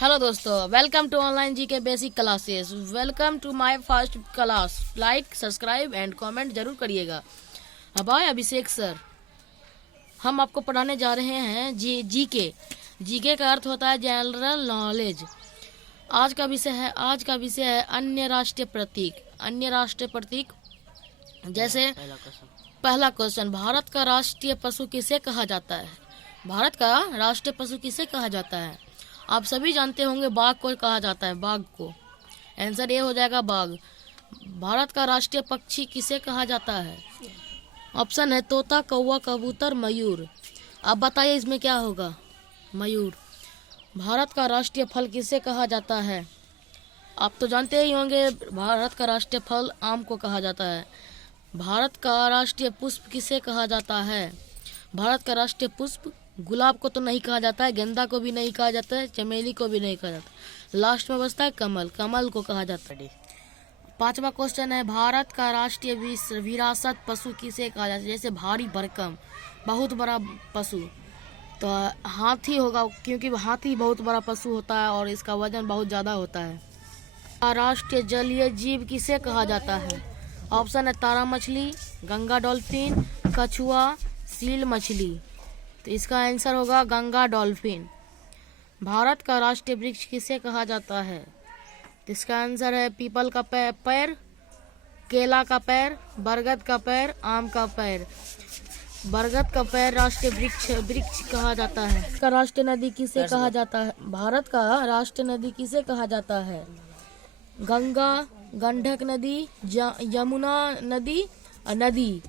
Hello दोस्तों, welcome to online G K basic classes. Welcome to my first class. Like, subscribe and comment जरूर करिएगा। अब आए अभिषेक sir, हम आपको पढ़ाने जा रहे हैं जीके। जीके का अर्थ होता है जनरल नॉलेज। आज का विषय है अन्य राष्ट्रीय प्रतीक। अन्य राष्ट्रीय प्रतीक जैसे पहला क्वेश्चन, भारत का राष्ट्रीय पशु किसे कहा जाता है? भारत का राष्ट्रीय पशु किसे कहा जाता है? आप सभी जानते होंगे बाघ को कहा जाता है, बाघ को। आंसर ये हो जाएगा बाघ। भारत का राष्ट्रीय पक्षी किसे कहा जाता है? ऑप्शन है तोता, कौवा, कबूतर, मयूर। अब बताइए इसमें क्या होगा? मयूर। भारत का राष्ट्रीय फल किसे कहा जाता है? आप तो जानते ही होंगे भारत का राष्ट्रीय फल आम को कहा जाता है। भारत का राष्ट्रीय पुष्प किसे कहा जाता है? भारत का राष्ट्रीय पुष्प गुलाब को तो नहीं कहा जाता है, गेंदा को भी नहीं कहा जाता है, चमेली को भी नहीं कहा जाता। लास्ट में बचता है कमल, कमल को कहा जाता है। पांचवा क्वेश्चन है, भारत का राष्ट्रीय विरासत पशु किसे कहा जाता है? जैसे भारी भरकम, बहुत बड़ा पशु तो हाथी होगा, क्योंकि हाथी बहुत बड़ा पशु होता है और इसका वजन बहुत ज़्यादा होता है। राष्ट्रीय जलीय जीव किसे कहा जाता है? ऑप्शन है तारा मछली, गंगा डॉल्फिन, कछुआ, सील मछली। तो इसका आंसर होगा गंगा डॉल्फिन। भारत का राष्ट्रीय वृक्ष किसे कहा जाता है? तो इसका आंसर है पीपल का पेड़, केला का पेड़, बरगद का पेड़, आम का पेड़। बरगद का पेड़ राष्ट्रीय वृक्ष कहा जाता है। इसका राष्ट्रीय नदी किसे कहा जाता है? भारत का राष्ट्रीय नदी किसे कहा जाता है? गंगा, गंडक नदी, यमुना नदी और नदी।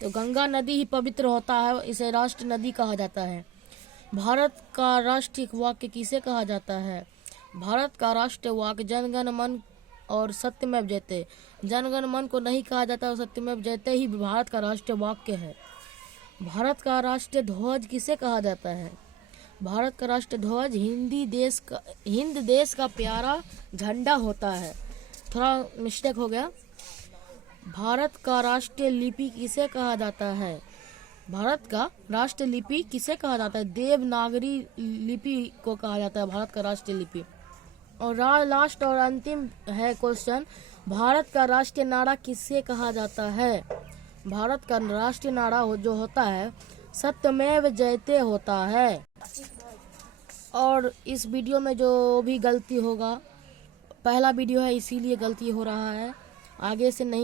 तो गंगा नदी ही पवित्र होता है, इसे राष्ट्रीय नदी कहा जाता है। भारत का राष्ट्रीय वाक्य किसे कहा जाता है? भारत का राष्ट्रीय वाक्य जनगण मन और सत्यमेव जयते। जनगण मन को नहीं कहा जाता और सत्यमेव जयते ही भारत का राष्ट्रीय वाक्य है। भारत का राष्ट्रीय ध्वज किसे कहा जाता है? भारत का राष्ट्रीय ध्वज हिंद देश का प्यारा झंडा होता है। थोड़ा मिस्टेक हो गया। भारत का राष्ट्रीय लिपि किसे कहा जाता है? भारत का राष्ट्रीय लिपि किसे कहा जाता है? देवनागरी लिपि को कहा जाता है भारत का राष्ट्रीय लिपि। और लास्ट और अंतिम है क्वेश्चन, भारत का राष्ट्रीय नारा किसे कहा जाता है? भारत का राष्ट्रीय नारा जो होता है सत्यमेव जयते होता है। और इस वीडियो में जो भी गलती होगा, पहला वीडियो है इसीलिए गलती हो रहा है, आगे से नहीं।